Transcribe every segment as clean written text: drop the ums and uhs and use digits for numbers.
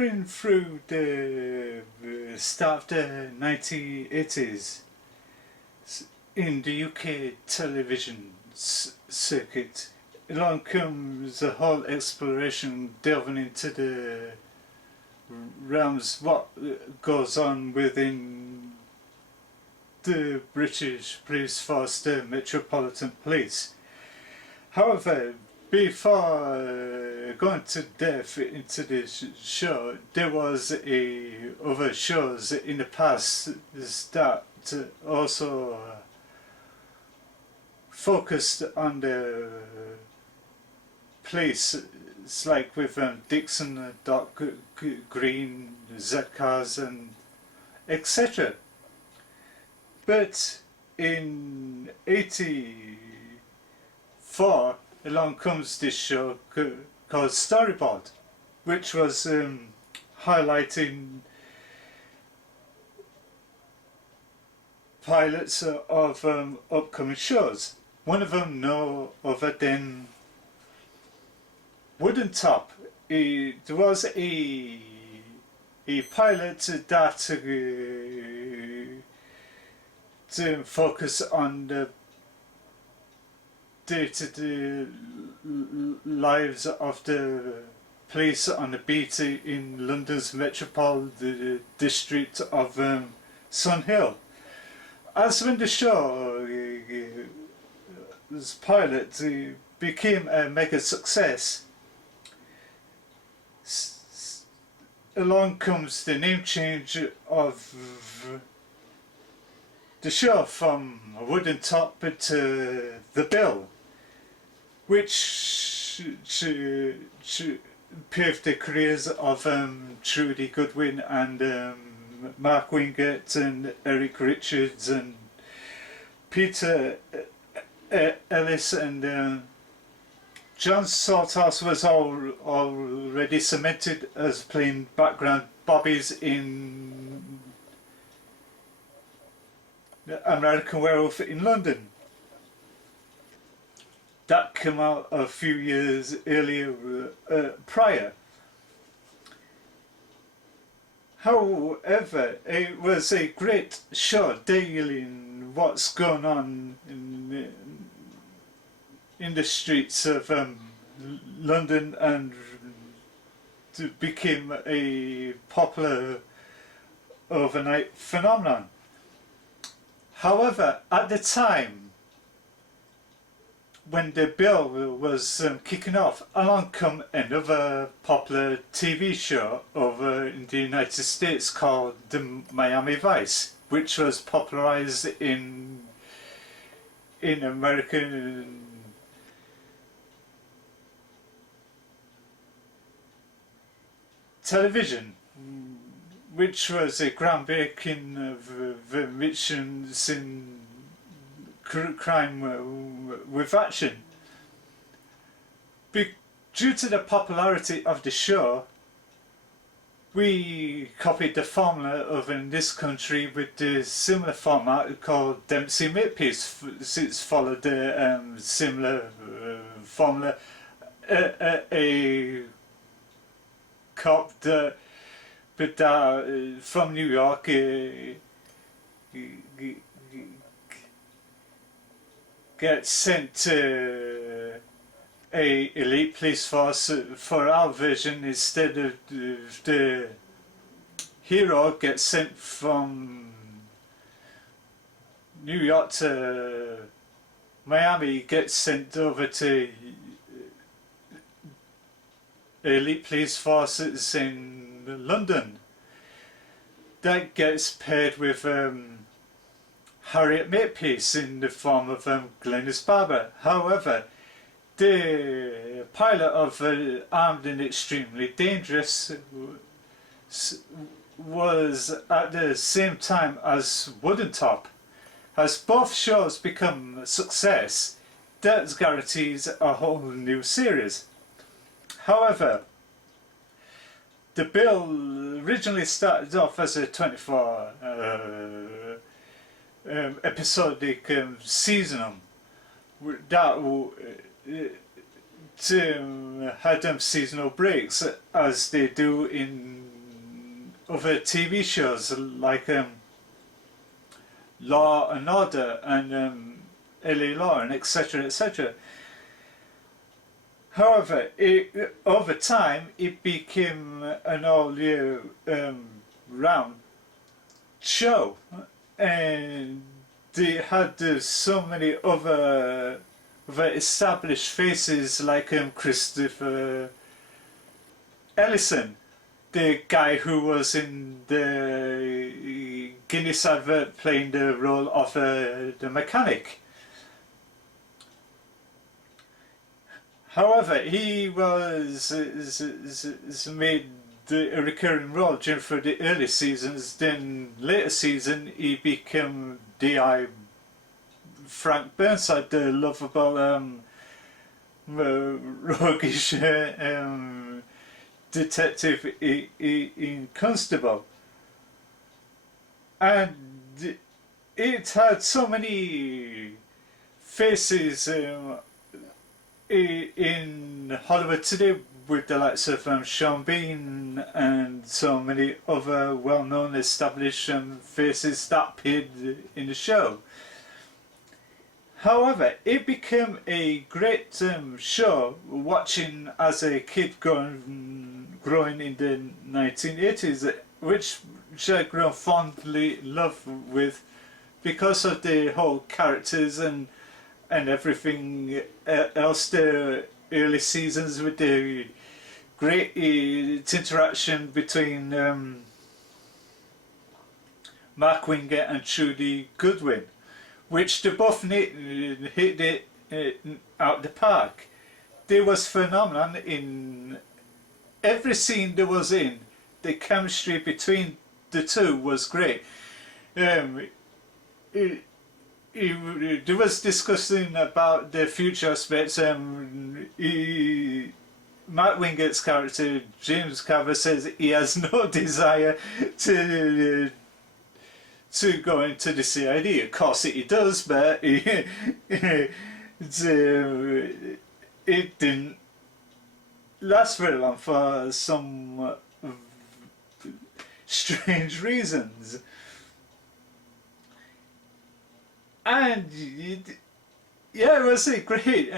Through the start of the 1980s in the UK television circuit, along comes the whole exploration delving into the realms what goes on within the British police force, the Metropolitan Police. However, before going to depth into this show, there was other shows in the past that also focused on the police. It's like with Dixon, Doc Green, Z-Cars and etc. But in '84, along comes this show called Storyboard, which was highlighting pilots of upcoming shows. One of them no other than Wooden Top. There was a pilot that to focus on the day-to-day lives of the police on the beat in London's metropolitan district of Sunhill. As when the show this pilot became a mega success, along comes the name change of the show from Wooden Top to The Bill, which paved the careers of Trudy Goodwin and Mark Wingate and Eric Richards and Peter Ellis and John Salthouse was already cemented as playing background bobbies in American Werewolf in London. That came out a few years earlier prior. However, it was a great show detailing what's going on in the streets of London, and became a popular overnight phenomenon. However, at the time when the bill was kicking off, along come another popular TV show over in the United States called the Miami Vice, which was popularized in American television, which was a groundbreaking of missions in crime with action. Due to the popularity of the show, we copied the formula over in this country with the similar format called Dempsey Makepeace. It's followed the similar formula. A cop from New York gets sent to a elite police force. For our version, instead of the hero gets sent from New York to Miami, gets sent over to elite police forces in London. That gets paired with Harriet Makepeace in the form of Glenys Barber. However, the pilot of Armed and Extremely Dangerous was at the same time as Wooden Top. As both shows become a success, that guarantees a whole new series. However, the bill originally started off as a 24 episodic season that had seasonal breaks, as they do in other TV shows like Law and Order and LA Law and etc. etc. However, over time it became an all-year round show, and they had so many other established faces like Christopher Ellison, the guy who was in the Guinness advert playing the role of the mechanic. However, he was made a recurring role during for the early seasons. Then later season he became D.I. Frank Burnside, the lovable roguish detective in Constable, and it had so many faces in Hollywood today, with the likes of Sean Bean and so many other well-known established faces that appeared in the show. However, it became a great show watching as a kid growing in the 1980s, which I grew fondly in love with because of the whole characters and everything else. The early seasons with the great interaction between Mark Wingate and Trudy Goodwin, which they both hit it out the park. They was phenomenal in every scene they was in. The chemistry between the two was great. They was discussing about the future aspects. Mark Wingate's character, James Carver, says he has no desire to go into the CID. Of course he does, but it didn't last very long for some strange reasons. And yeah, it was a great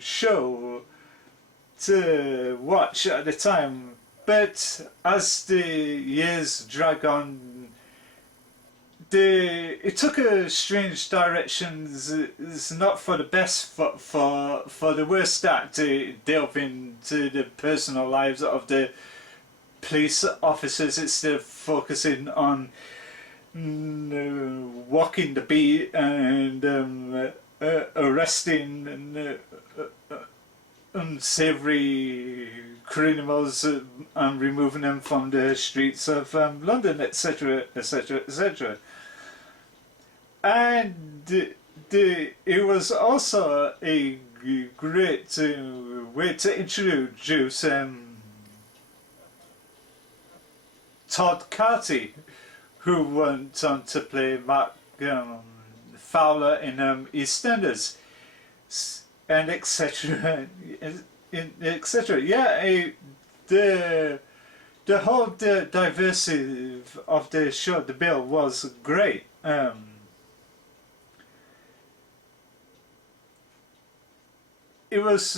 show to watch at the time, but as the years drag on, it took a strange directions. It's not for the best, for the worst, that to delve into the personal lives of the police officers instead of focusing on walking the beat and arresting unsavory criminals and removing them from the streets of London, etc., etc., etc. And it was also a great way to introduce Todd Carty, who went on to play Mark Fowler in EastEnders, and etc. etc. Yeah, the whole diversity of the show, the bill, was great. It was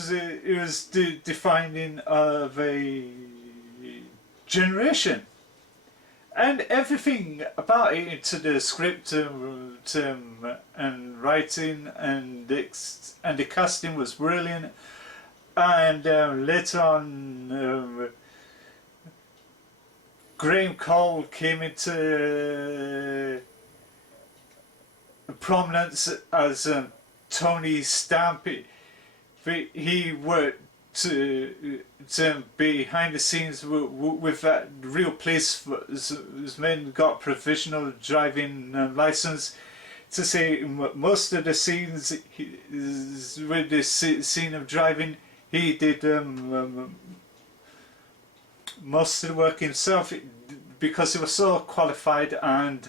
the defining of a generation. And everything about it, into the script and writing and the casting was brilliant. And later on, Graham Cole came into prominence as Tony Stamp. He worked to behind the scenes with that real policemen, got professional driving license. To say most of the scenes with the scene of driving, he did most of the work himself because he was so qualified. And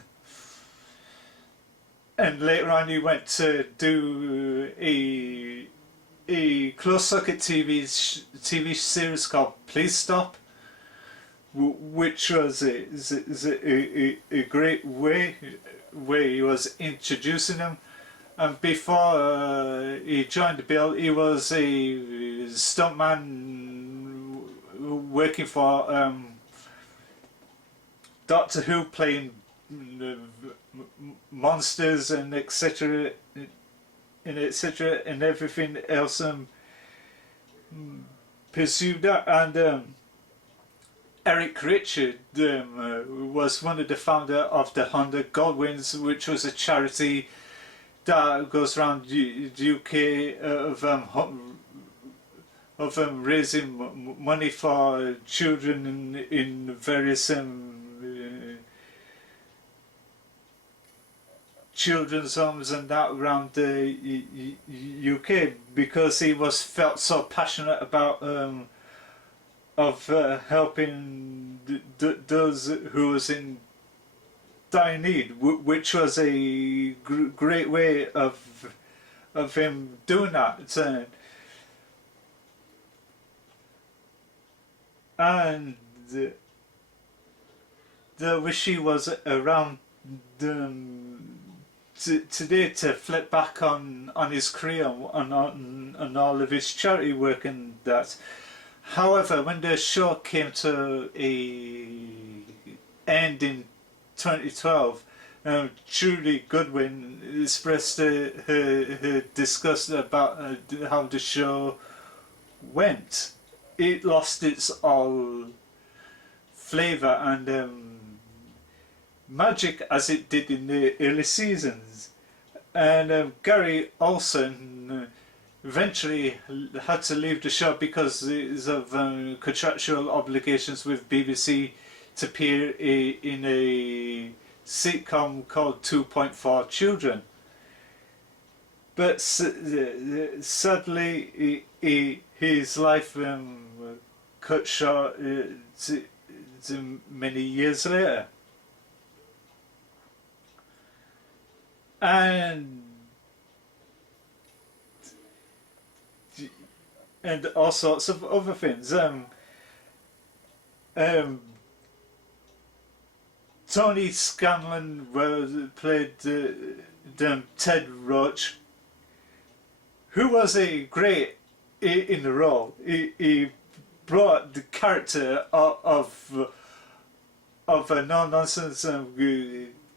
later on he went to do a closed circuit TV series called Please Stop, which was a great way where he was introducing him. And before he joined the bill, he was a stuntman working for Doctor Who, playing monsters and etc. and everything else. Pursued that, and Eric Richard was one of the founder of the 100 Goldwins, which was a charity that goes around the UK of raising money for children in various children's homes and that around the UK, because he was felt so passionate about helping those who was in dire need, which was a great way of him doing that. And the wish he was around today to flip back on his career and on all of his charity work and that. However, when the show came to a end in 2012, Julie Goodwin expressed her disgust about how the show went. It lost its all flavour and magic as it did in the early seasons. And Gary Olson eventually had to leave the show because of contractual obligations with BBC to appear in a sitcom called 2.4 Children. But sadly, his life cut short many years later. And all sorts of other things. Tony Scanlon played Ted Roach, who was a great in the role. He brought the character of a no-nonsense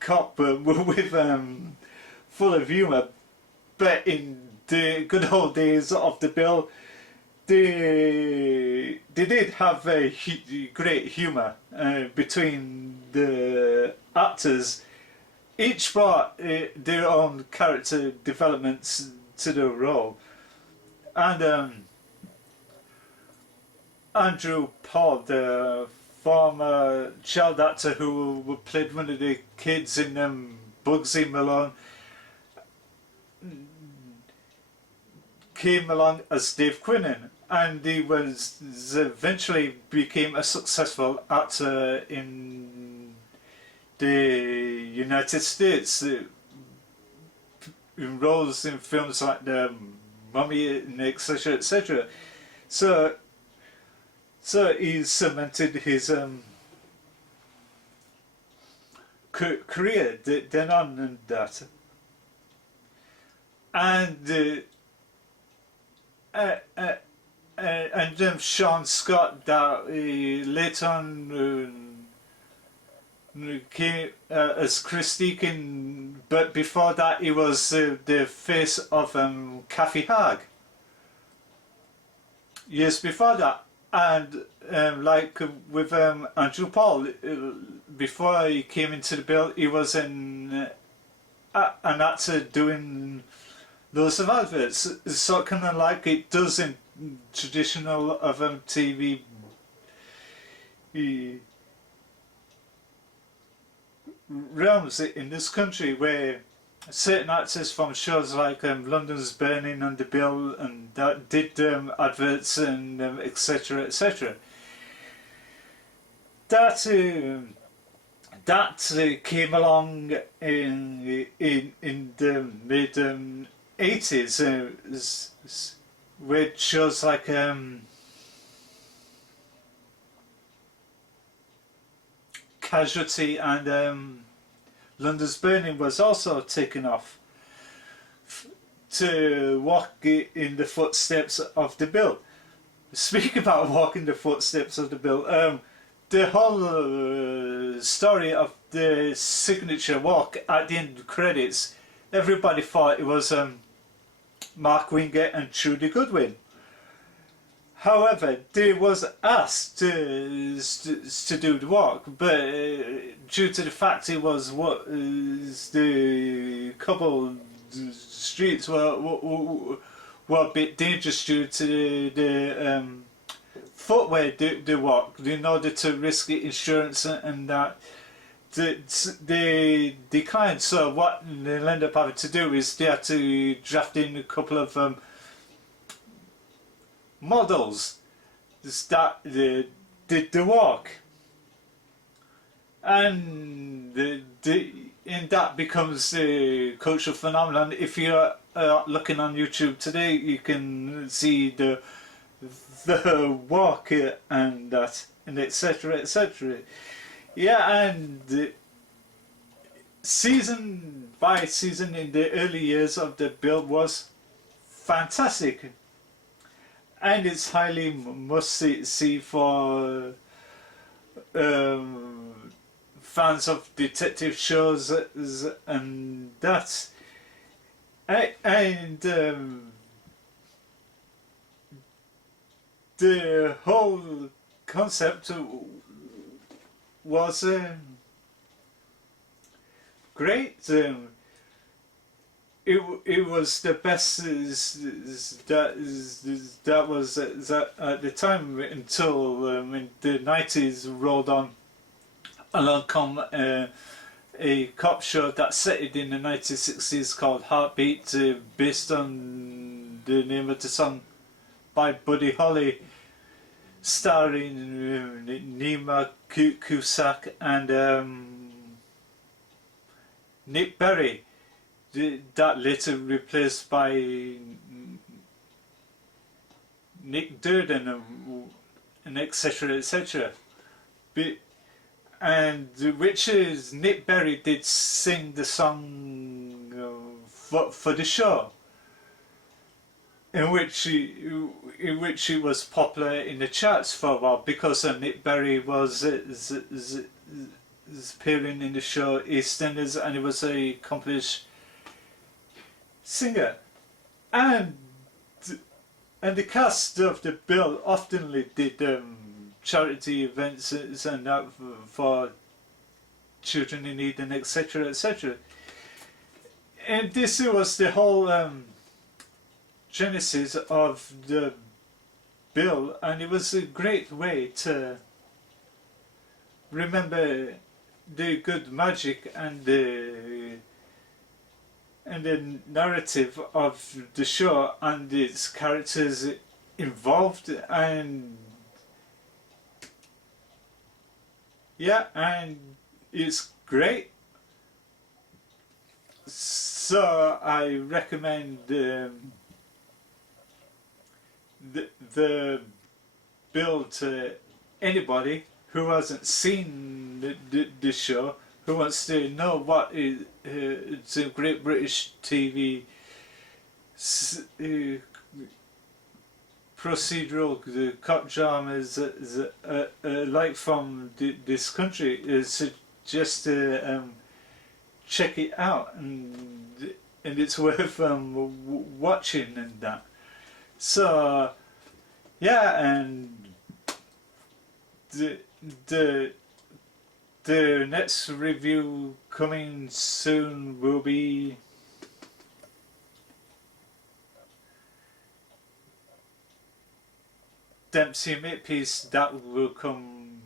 cop with full of humour, but in the good old days of the bill, they did have a great humour between the actors. Each brought their own character developments to the role. And Andrew Paul, the former child actor who played one of the kids in Bugsy Malone, came along as Dave Quinnan, and he was eventually became a successful actor in the United States, in roles in films like The Mummy and etc. etc. So he cemented his career then on and that. And Sean Scott, that later on came as Chris Deacon, but before that he was the face of Kathy Hag. Years before that, and like with Andrew Paul, before he came into the bill, he was an actor doing loads of adverts, so kind of like it does in traditional of TV realms in this country, where certain actors from shows like London's Burning and The Bill and that did adverts and etc. etc. That came along in the mid 80s, with shows like Casualty and London's Burning was also taken off to walk in the footsteps of the Bill. Speak about walking the footsteps of the Bill. The whole story of the signature walk at the end of the credits, everybody thought it was Mark Wingate and Trudy Goodwin. However, they was asked to do the walk, but due to the fact it was the couple streets were a bit dangerous due to the footwear they walk, in order to risk insurance and that, they declined. So what they'll end up having to do is they had to draft in a couple of models that did the walk, and that becomes a cultural phenomenon. If you're looking on YouTube today, you can see the walk and that, and etc, etc. Yeah, and season by season in the early years of the build was fantastic, and it's highly must see for fans of detective shows and that, and the whole concept was great. It was the best that was at the time, until in the 90s rolled on. Along come a cop show that set it in the 1960s called Heartbeat, based on the name of the song by Buddy Holly, starring Nima Cusack and Nick Berry, that later replaced by Nick Durden and etc etc. And which is Nick Berry did sing the song for the show, in which he was popular in the charts for a while, because Nick Berry was appearing in the show EastEnders, and he was a accomplished singer, and the cast of the bill often did charity events and that for children in need and etc etc. And this was the whole genesis of the bill, and it was a great way to remember the good magic and the narrative of the show and its characters involved, and yeah, and it's great. So I recommend the build to anybody who hasn't seen the show, who wants to know what is it's a great British TV procedural, the cop dramas like from this country, is just to check it out, and it's worth watching and that. So yeah, and the next review coming soon will be Dempsey Makepeace. That will come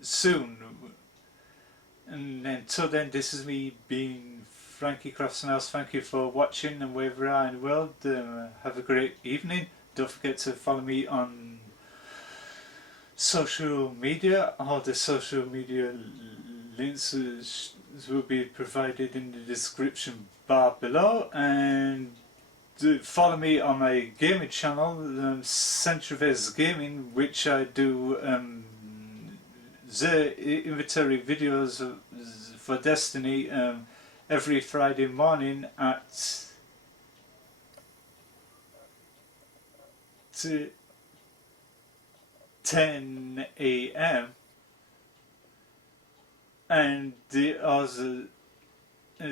soon, and until then, this is me being Frankie, croft, smales. Thank you for watching, and wherever you are in the world, have a great evening. Don't forget to follow me on social media. All the social media links will be provided in the description bar below, and follow me on my gaming channel, Centriverse Gaming, which I do the inventory videos for Destiny every Friday morning at 10 a.m. and the other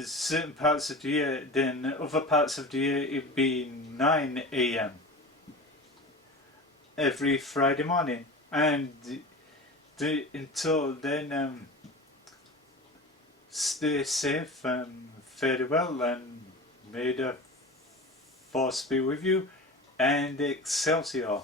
certain parts of the year, then other parts of the year it'd be 9 a.m. every Friday morning, and until then stay safe and fare well, and may the force be with you, and Excelsior.